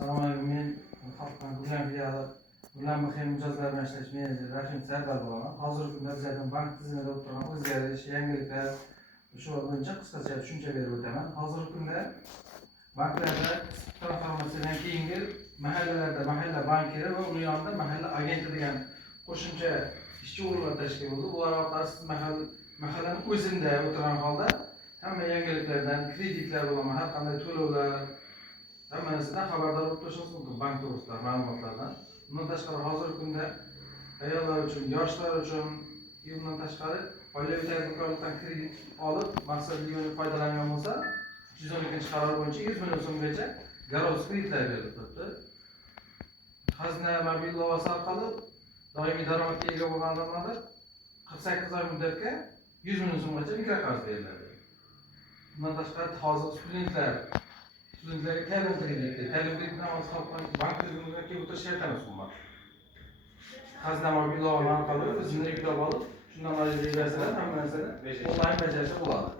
Assalomu alaykum. Men Xalqdan Gullan filiali Gullan Mixail mijozlar bilan ishlash menejeri Rahim Sardor bo'laman. Hozirgi kunda bizlarning bank tizimida o'tirgan o'zgarish, yangiliklar shu bo'yicha qisqacha tushuncha berib o'taman. Hozirgi kunda banklarda transformatsiyadan keyingi mahallalarda mahalla bankiri va uning yonida mahalla agenti degan qo'shimcha ishchi o'rinlar tashkil bo'ldi. Bular orqali siz mahallani o'zida o'tirgan holda hamma yangiliklardan, kreditlar bo'laman, har qanday to'lovlar hamma narsadan xabardor bo'lib turishingiz mumkin bank to'g'risidagi ma'lumotlardan. Bundan tashqari hozirgi kunda ayollar uchun, yoshlar uchun, bundan tashqari oilaviy tadbirkorlikdan kredit olib maqsadli yo'lda foydalangan bo'lsa, 312-qaror bo'yicha 100 million so'mgacha garovsiz kreditlar berilib turibdi. Xazina mobil ilovasi orqali doimiy daromadga ega bo'lgan odamlarga 48 oy muddatga 100 million so'mgacha mikroqarz beriladi. Bundan tashqari hozir studentlarga ta'lim kreditdan bank tizimiga kelib o'tish ertamiz qilmoq. Xazina mobil ilova orqali o'zini yuklab olib, shundan oliy versalar hamma narsani onlayn bajarsa bo'ladi.